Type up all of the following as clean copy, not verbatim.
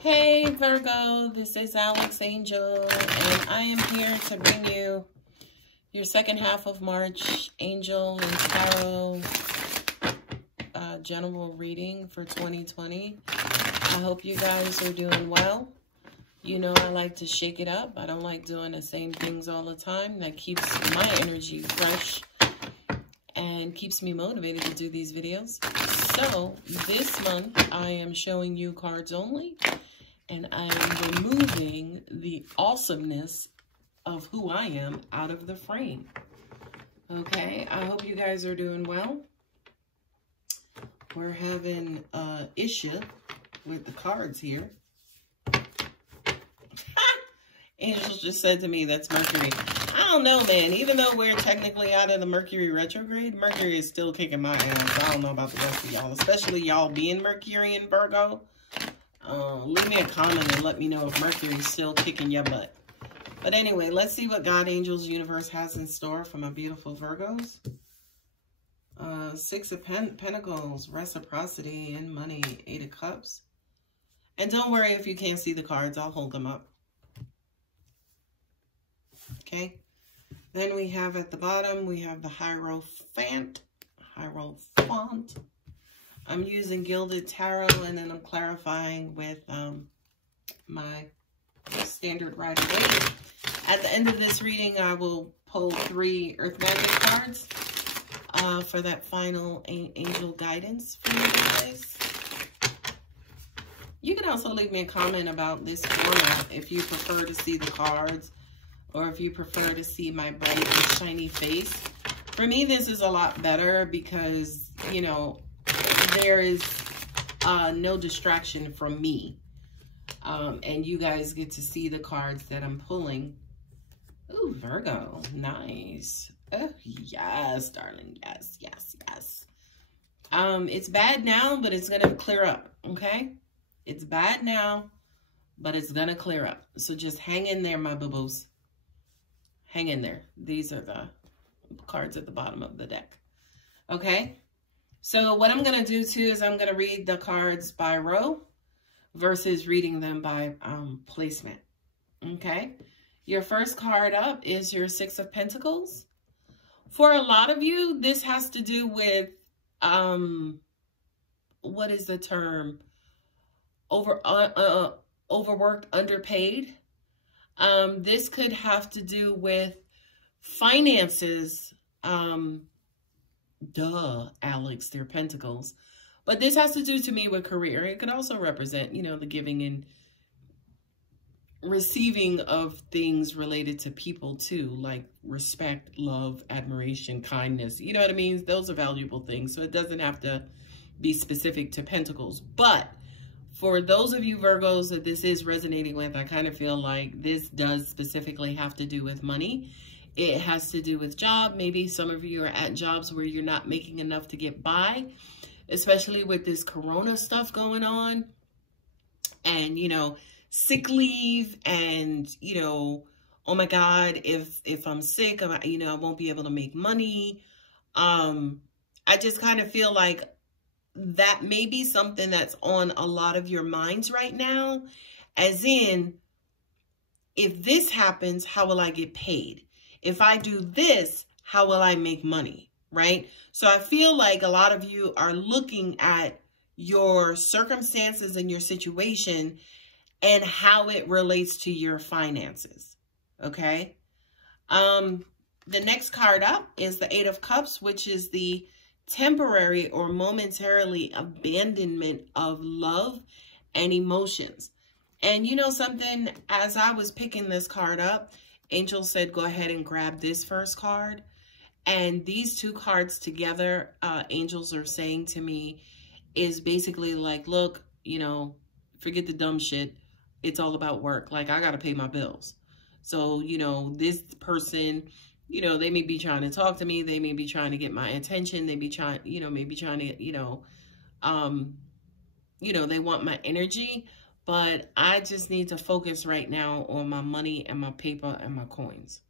Hey Virgo, this is Alex Angel, and I am here to bring you your second half of March Angel and Tarot general reading for 2020. I hope you guys are doing well. You know I like to shake it up. I don't like doing the same things all the time. That keeps my energy fresh and keeps me motivated to do these videos. So this month I am showing you cards only, and I am removing the awesomeness of who I am out of the frame. Okay, I hope you guys are doing well. We're having an issue with the cards here. Angel just said to me, that's Mercury. I don't know, man. Even though we're technically out of the Mercury retrograde, Mercury is still kicking my ass. I don't know about the rest of y'all, especially y'all being Mercury and Virgo. Leave me a comment and let me know if Mercury's still kicking your butt. But anyway, let's see what God, Angels, Universe has in store for my beautiful Virgos. Six of Pentacles, reciprocity and money, Eight of Cups. And don't worry if you can't see the cards, I'll hold them up. Okay. Then we have at the bottom, we have the Hierophant. I'm using Gilded Tarot, and then I'm clarifying with my standard Rider-Waite. At the end of this reading, I will pull 3 Earth Magic cards for that final angel guidance for you guys. You can also leave me a comment about this format if you prefer to see the cards or if you prefer to see my bright and shiny face. For me, this is a lot better because, you know, there is no distraction from me. And you guys get to see the cards that I'm pulling. Ooh, Virgo, nice. Oh, yes, darling, yes, yes, yes. It's bad now, but it's gonna clear up, okay? It's bad now, but it's gonna clear up. So just hang in there, my boo-boos. Hang in there. These are the cards at the bottom of the deck, okay? So what I'm gonna do too is I'm gonna read the cards by row versus reading them by placement, okay? Your first card up is your Six of Pentacles. For a lot of you, this has to do with, what is the term? Overworked, underpaid. This could have to do with finances. Alex, they're pentacles. But this has to do to me with career. It could also represent, you know, the giving and receiving of things related to people too, like respect, love, admiration, kindness. You know what I mean? Those are valuable things. So it doesn't have to be specific to pentacles. But for those of you Virgos that this is resonating with, I kind of feel like this does specifically have to do with money. It has to do with job. Maybe some of you are at jobs where you're not making enough to get by, especially with this corona stuff going on. And, you know, sick leave and, you know, oh my God, if I'm sick, you know, I won't be able to make money. I just kind of feel like that may be something that's on a lot of your minds right now. As in, if this happens, how will I get paid? If I do this, how will I make money, right? So I feel like a lot of you are looking at your circumstances and your situation and how it relates to your finances, okay? The next card up is the Eight of Cups, which is the temporary or momentarily abandonment of love and emotions. And you know something, as I was picking this card up, Angel said, go ahead and grab this first card. And these two cards together, angels are saying to me, is basically like, look, you know, forget the dumb shit. It's all about work. Like, I got to pay my bills. So, you know, this person, you know, they may be trying to talk to me. They may be trying to get my attention. They be trying, you know, maybe trying to, you know, they want my energy. But I just need to focus right now on my money and my paper and my coins.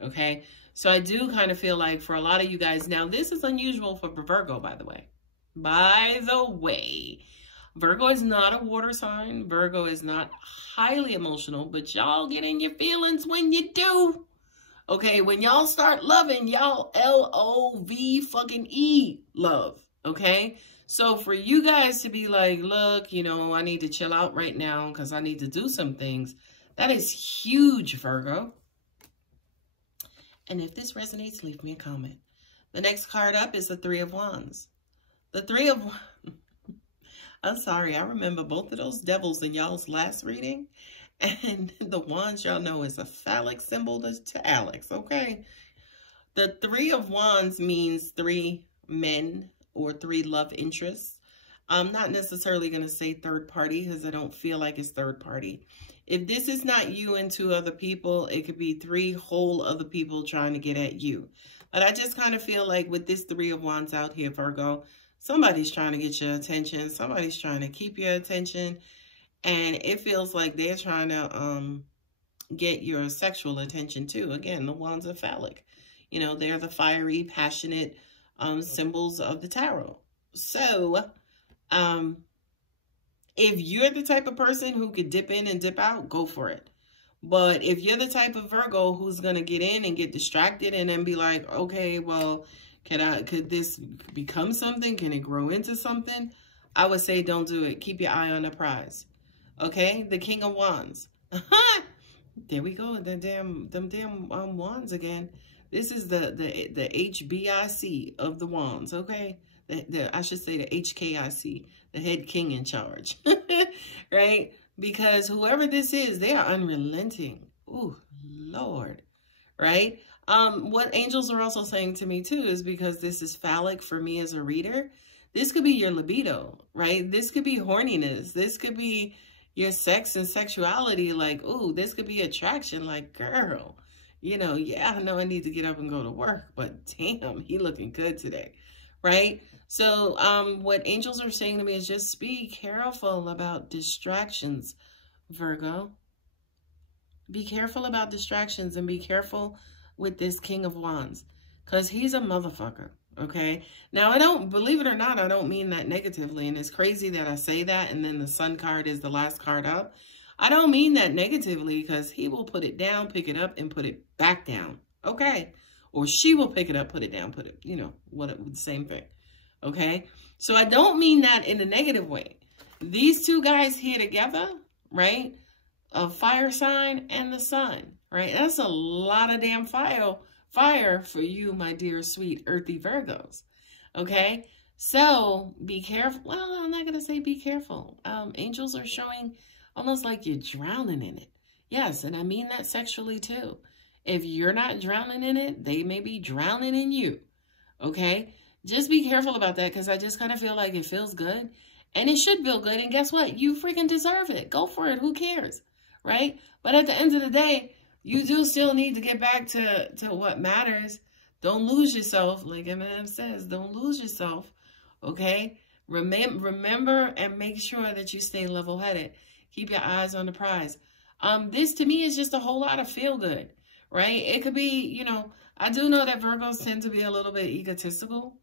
Okay. So I do kind of feel like for a lot of you guys, now this is unusual for Virgo, by the way. Virgo is not a water sign. Virgo is not highly emotional, but y'all get in your feelings when you do. Okay, when y'all start loving, y'all L-O-V fucking E love. Okay, so for you guys to be like, look, you know, I need to chill out right now because I need to do some things. That is huge, Virgo. And if this resonates, leave me a comment. The next card up is the Three of Wands. The Three of Wands. I'm sorry, I remember both of those devils in y'all's last reading. And the wands, y'all know, is a phallic symbol to Alex, okay? The Three of Wands means three men or three love interests. I'm not necessarily going to say third party because I don't feel like it's third party. If this is not you and two other people, it could be three whole other people trying to get at you. But I just kind of feel like with this Three of Wands out here, Virgo, somebody's trying to get your attention. Somebody's trying to keep your attention. And it feels like they're trying to get your sexual attention too. Again, the wands are phallic. You know, they're the fiery, passionate symbols of the tarot. So, if you're the type of person who could dip in and dip out, go for it. But if you're the type of Virgo who's going to get in and get distracted and then be like, okay, well, could this become something? Can it grow into something? I would say don't do it. Keep your eye on the prize. Okay, the King of Wands. There we go. Them damn wands again. This is the HBIC of the wands. Okay, I should say the HKIC, the head king in charge. Right? Because whoever this is, they are unrelenting. Ooh, Lord. Right? What angels are also saying to me too is because this is phallic for me as a reader, this could be your libido, right? This could be horniness. This could be your sex and sexuality. Like, ooh, this could be attraction. Like, girl, you know, yeah, I know I need to get up and go to work, but damn, he looking good today, right? So what angels are saying to me is just be careful about distractions, Virgo. Be careful about distractions and be careful with this King of Wands because he's a motherfucker. Okay. Now, I don't, believe it or not, I don't mean that negatively. And it's crazy that I say that. And then the Sun card is the last card up. I don't mean that negatively because he will put it down, pick it up and put it back down. Okay. Or she will pick it up, put it down, put it, you know, the same thing. Okay. So I don't mean that in a negative way. These two guys here together, right? A fire sign and the sun, right? That's a lot of damn fire for you, my dear, sweet, earthy Virgos. Okay? So, be careful. Well, I'm not going to say be careful. Angels are showing almost like you're drowning in it. Yes, and I mean that sexually too. If you're not drowning in it, they may be drowning in you. Okay? Just be careful about that because I just kind of feel like it feels good. And it should feel good. And guess what? You freaking deserve it. Go for it. Who cares? Right? But at the end of the day, you do still need to get back to what matters. Don't lose yourself. Like Eminem says, don't lose yourself. Okay? Remember and make sure that you stay level-headed. Keep your eyes on the prize. This to me is just a whole lot of feel good. Right? It could be, you know, I do know that Virgos tend to be a little bit egotistical.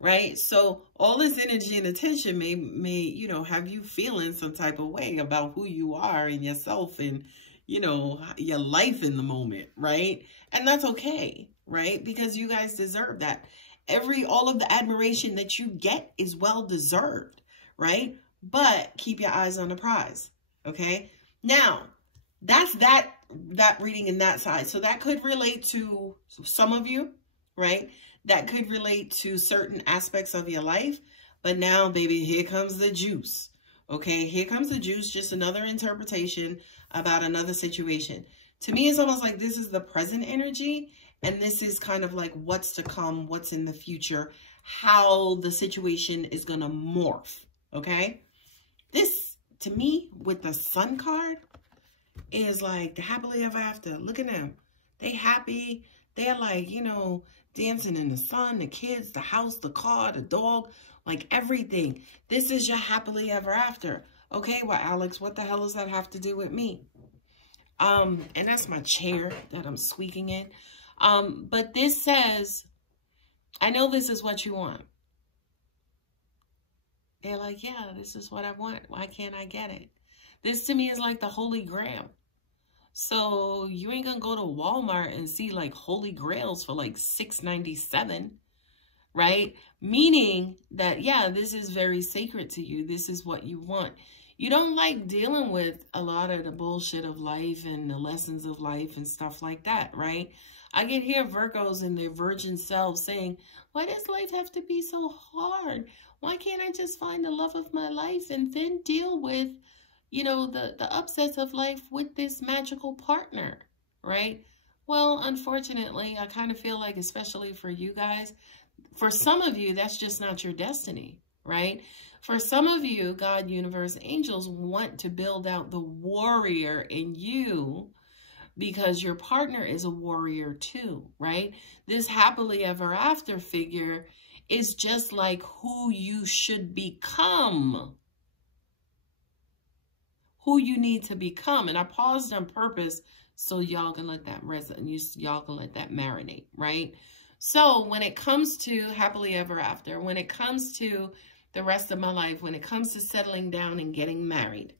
Right? So all this energy and attention may, you know, have you feeling some type of way about who you are and yourself and, you know, your life in the moment, right? And that's okay, right? Because you guys deserve that. All of the admiration that you get is well deserved, right? But keep your eyes on the prize, okay? Now, that's that reading in that side. So that could relate to some of you, right? That could relate to certain aspects of your life. But now, baby, here comes the juice. Okay, here comes the juice. Just another interpretation about another situation. To me, it's almost like this is the present energy. And this is kind of like what's to come, what's in the future, how the situation is going to morph. Okay, this, to me, with the Sun card, is like the happily ever after. Look at them. They happy. They're like, you know, dancing in the sun, the kids, the house, the car, the dog, like everything. This is your happily ever after. Okay, well, Alex, what the hell does that have to do with me? And that's my chair that I'm squeaking in. But this says, I know this is what you want. They're like, yeah, this is what I want. Why can't I get it? This to me is like the Holy Grail. So you ain't gonna go to Walmart and see like Holy Grails for like $6.97, right? Meaning that, yeah, this is very sacred to you. This is what you want. You don't like dealing with a lot of the bullshit of life and the lessons of life and stuff like that, right? I can hear Virgos in their virgin selves saying, why does life have to be so hard? Why can't I just find the love of my life and then deal with, you know, the upsets of life with this magical partner, right? Well, unfortunately, I kind of feel like, especially for you guys, for some of you, that's just not your destiny, right? For some of you, God, universe, angels want to build out the warrior in you because your partner is a warrior too, right? This happily ever after figure is just like who you should become, who you need to become. And I paused on purpose so y'all can let that resonate, y'all can let that marinate, right? So when it comes to happily ever after, when it comes to the rest of my life, when it comes to settling down and getting married,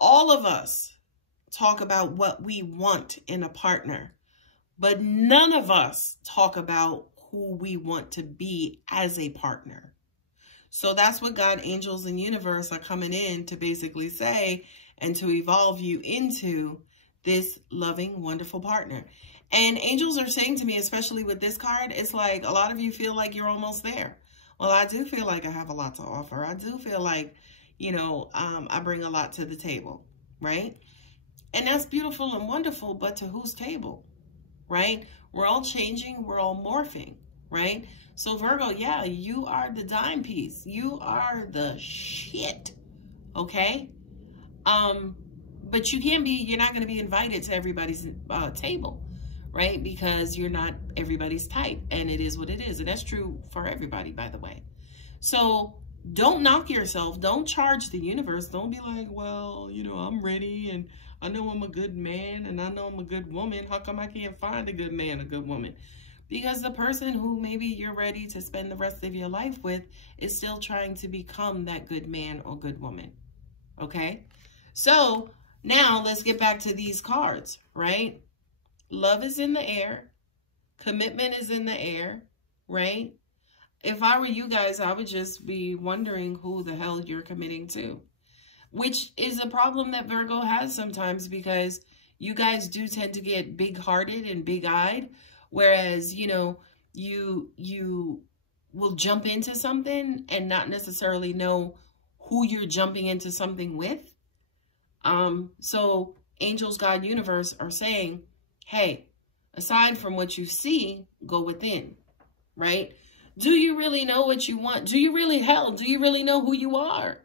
all of us talk about what we want in a partner, but none of us talk about who we want to be as a partner. So that's what God, angels, and universe are coming in to basically say and to evolve you into this loving, wonderful partner. And angels are saying to me, especially with this card, it's like a lot of you feel like you're almost there. Well, I do feel like I have a lot to offer. I do feel like, you know, I bring a lot to the table, right? And that's beautiful and wonderful, but to whose table, right? We're all changing. We're all morphing, right? So Virgo, yeah, you are the dime piece. You are the shit, okay? But you can't be, you're not going to be invited to everybody's table, right? Because you're not everybody's type, and it is what it is. And that's true for everybody, by the way. So don't knock yourself. Don't charge the universe. Don't be like, well, you know, I'm ready, and I know I'm a good man, and I know I'm a good woman. How come I can't find a good man, a good woman? Because the person who maybe you're ready to spend the rest of your life with is still trying to become that good man or good woman, okay? So now let's get back to these cards, right? Love is in the air. Commitment is in the air, right? If I were you guys, I would just be wondering who the hell you're committing to, which is a problem that Virgo has sometimes because you guys do tend to get big-hearted and big-eyed, whereas, you know, you will jump into something and not necessarily know who you're jumping into something with. So angels, God, universe are saying, hey, aside from what you see, go within, right? Do you really know what you want? Do you really, do you really know who you are,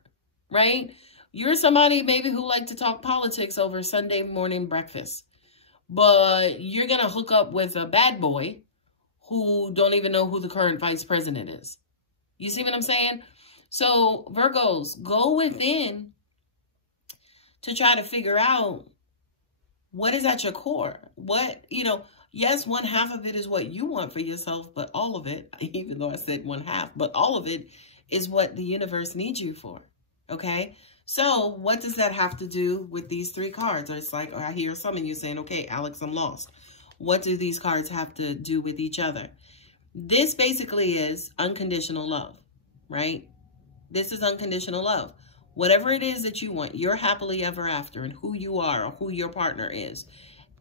right? You're somebody maybe who like to talk politics over Sunday morning breakfast, but you're going to hook up with a bad boy who don't even know who the current vice president is. You see what I'm saying? So Virgos, go within to try to figure out what is at your core. What, you know, yes, 1/2 of it is what you want for yourself, but all of it, even though I said 1/2, but all of it is what the universe needs you for, okay? So what does that have to do with these 3 cards? It's like, I hear some of you saying, okay, Alex, I'm lost. What do these cards have to do with each other? This basically is unconditional love, right? This is unconditional love. Whatever it is that you want, you're happily ever after, and who you are or who your partner is.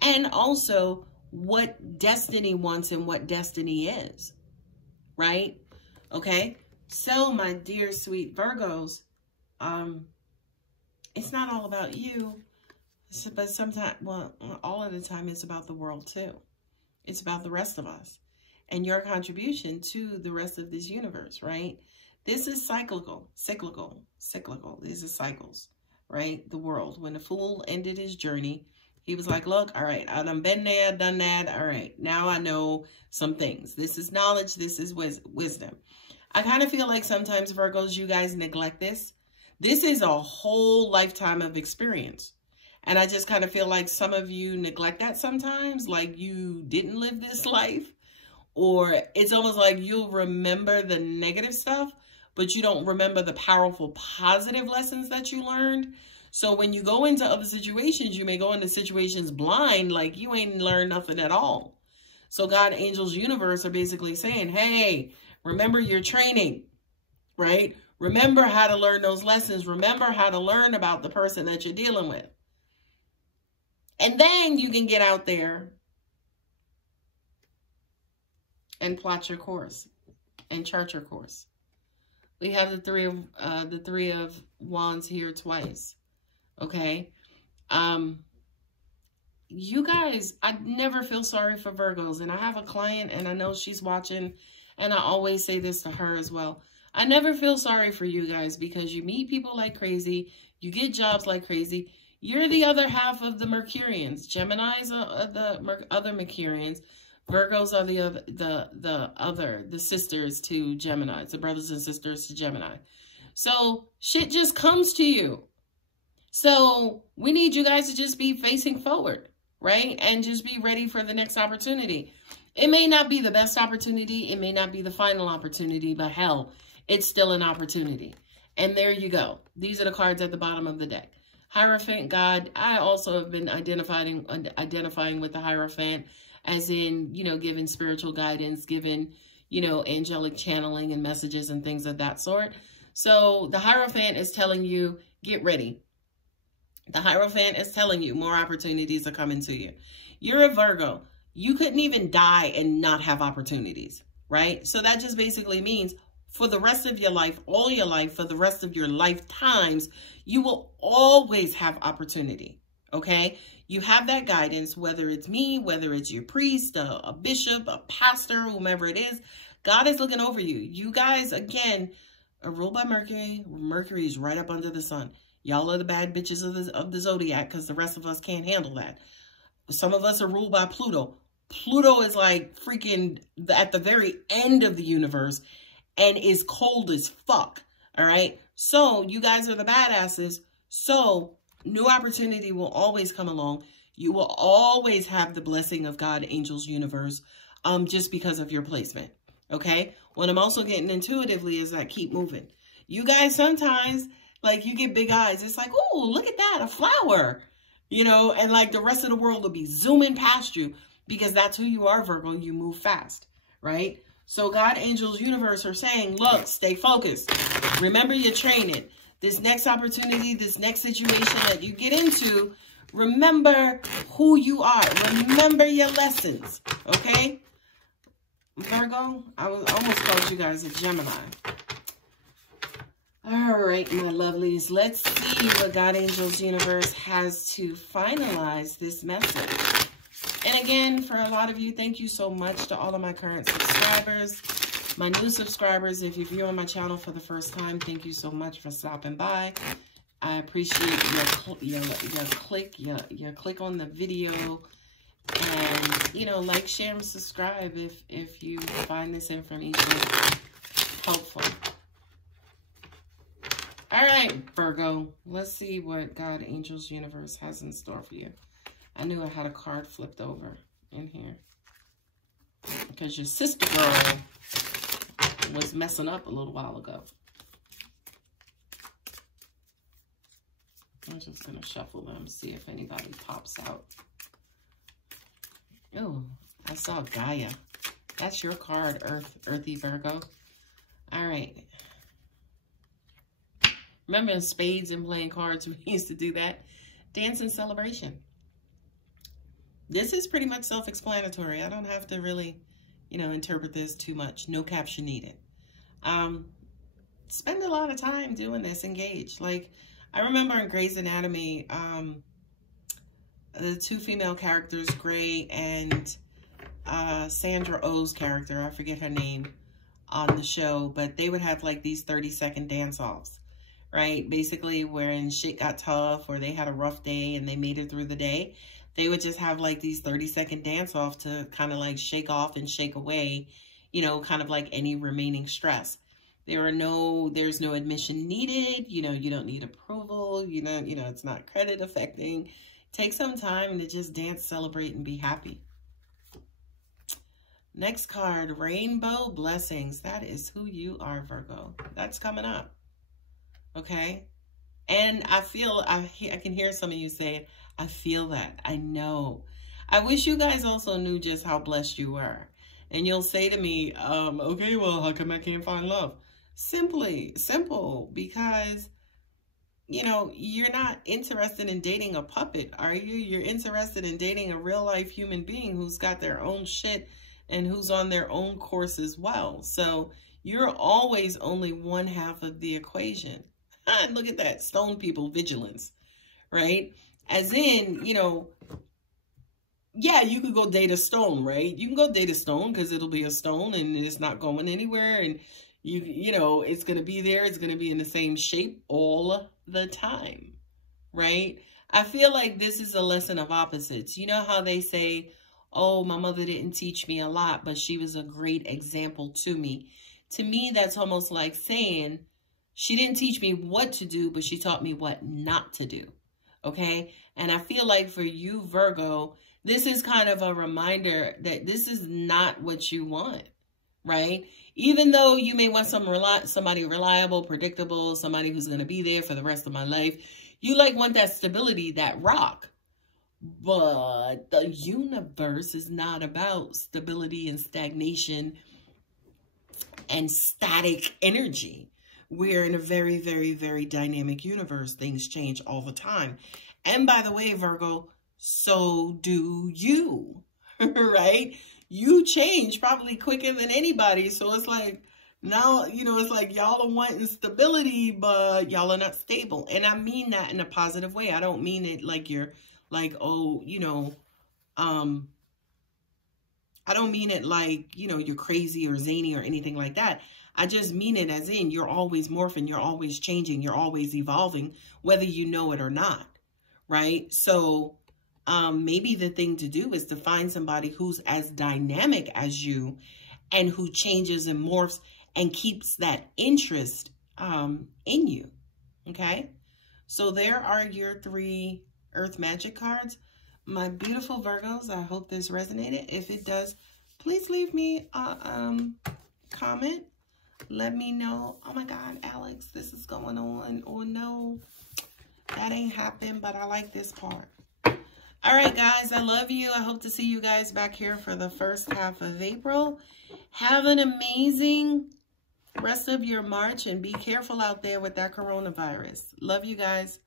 And also what destiny wants and what destiny is, right? Okay? So, my dear, sweet Virgos, it's not all about you, but sometimes, well, all of the time it's about the world too. It's about the rest of us and your contribution to the rest of this universe, right? This is cyclical. These are cycles, right? The world. When the fool ended his journey, he was like, look, all right, I've been there, done that. All right, now I know some things. This is knowledge. This is wisdom. I kind of feel like sometimes, Virgos, you guys neglect this. This is a whole lifetime of experience. And I just kind of feel like some of you neglect that sometimes, like you didn't live this life. Or it's almost like you'll remember the negative stuff, but you don't remember the powerful, positive lessons that you learned. So when you go into other situations, you may go into situations blind, like you ain't learned nothing at all. So God, angels, universe are basically saying, hey, remember your training, right? Remember how to learn those lessons. Remember how to learn about the person that you're dealing with. And then you can get out there and plot your course and chart your course. We have the three of wands here twice. Okay. You guys, I never feel sorry for Virgos. And I have a client and I know she's watching, and I always say this to her as well. I never feel sorry for you guys because you meet people like crazy. You get jobs like crazy. You're the other half of the Mercurians. Geminis are the other Mercurians. Virgos are the sisters to Geminis, the brothers and sisters to Gemini. So shit just comes to you. So we need you guys to just be facing forward, right? And just be ready for the next opportunity. It may not be the best opportunity. It may not be the final opportunity, but hell, it's still an opportunity. And there you go. These are the cards at the bottom of the deck. Hierophant, God. I also have been identifying with the Hierophant as in, you know, giving spiritual guidance, giving, you know, angelic channeling and messages and things of that sort. So the Hierophant is telling you, get ready. The Hierophant is telling you more opportunities are coming to you. You're a Virgo. You couldn't even die and not have opportunities, right? So that just basically means for the rest of your life, all your life, for the rest of your lifetimes, you will always have opportunity, okay? You have that guidance, whether it's me, whether it's your priest, a bishop, a pastor, whomever it is. God is looking over you. You guys, again, are ruled by Mercury. Mercury is right up under the sun. Y'all are the bad bitches of the zodiac because the rest of us can't handle that. Some of us are ruled by Pluto. Pluto is like freaking at the very end of the universe and is cold as fuck. All right. So you guys are the badasses. So new opportunity will always come along. You will always have the blessing of God, angels, universe, just because of your placement. Okay. What I'm also getting intuitively is that keep moving. You guys sometimes, like, you get big eyes. It's like, oh, look at that, a flower, you know, and like the rest of the world will be zooming past you because that's who you are, Virgo. You move fast, right? So God, angels, universe are saying, look, stay focused. Remember your training. This next opportunity, this next situation that you get into, remember who you are. Remember your lessons, okay? Virgo, I almost called you guys a Gemini. All right, my lovelies, let's see what God, angels, universe has to finalize this message. And again, for a lot of you, thank you so much to all of my current subscribers. My new subscribers, if you're viewing my channel for the first time, thank you so much for stopping by. I appreciate your click on the video. And, you know, like, share, and subscribe if you find this information helpful. All right, Virgo, let's see what God, angels, universe has in store for you. I knew I had a card flipped over in here because your sister girl was messing up a little while ago. I'm just going to shuffle them, see if anybody pops out. Oh, I saw Gaia. That's your card, Earthy Virgo. All right. Remember in spades and playing cards, we used to do that. Dance and celebration. This is pretty much self-explanatory. I don't have to really, you know, interpret this too much. No caption needed. Spend a lot of time doing this, engage. Like, I remember in Grey's Anatomy, the two female characters, Grey and Sandra Oh's character, I forget her name on the show, but they would have like these 30-second dance-offs, right? Basically, when shit got tough or they had a rough day and they made it through the day, they would just have like these 30-second dance-off to kind of like shake off and shake away, you know, kind of like any remaining stress. There's no admission needed. You know, you don't need approval. You know, it's not credit affecting. Take some time to just dance, celebrate, and be happy. Next card, Rainbow Blessings. That is who you are, Virgo. That's coming up. Okay? And I can hear some of you say, I feel that. I know. I wish you guys also knew just how blessed you were. And you'll say to me, okay, well, how come I can't find love? Simple, because, you know, you're not interested in dating a puppet, are you? You're interested in dating a real life human being who's got their own shit and who's on their own course as well. So you're always only one half of the equation. Look at that, stone people, vigilance, right? As in, you know, yeah, you could go date a stone, right? You can go date a stone because it'll be a stone and it's not going anywhere. And you know, it's going to be there. It's going to be in the same shape all the time, right? I feel like this is a lesson of opposites. You know how they say, oh, my mother didn't teach me a lot, but she was a great example to me. To me, that's almost like saying she didn't teach me what to do, but she taught me what not to do. Okay. And I feel like for you, Virgo, this is kind of a reminder that this is not what you want, right? Even though you may want somebody reliable, predictable, somebody who's going to be there for the rest of my life, you like want that stability, that rock. But the universe is not about stability and stagnation and static energy. We're in a very, very, very dynamic universe. Things change all the time. And by the way, Virgo, so do you, right? You change probably quicker than anybody. So it's like, now, you know, it's like y'all are wanting stability, but y'all are not stable. And I mean that in a positive way. I don't mean it like you're like, oh, you know, I don't mean it like, you know, you're crazy or zany or anything like that. I just mean it as in you're always morphing, you're always changing, you're always evolving, whether you know it or not, right? So maybe the thing to do is to find somebody who's as dynamic as you and who changes and morphs and keeps that interest in you, okay? So there are your 3 Earth Magic cards. My beautiful Virgos, I hope this resonated. If it does, please leave me a comment. Let me know, oh my God, Alex, this is going on, or no, that ain't happened, but I like this part. All right, guys, I love you. I hope to see you guys back here for the first half of April. Have an amazing rest of your March and be careful out there with that coronavirus. Love you guys.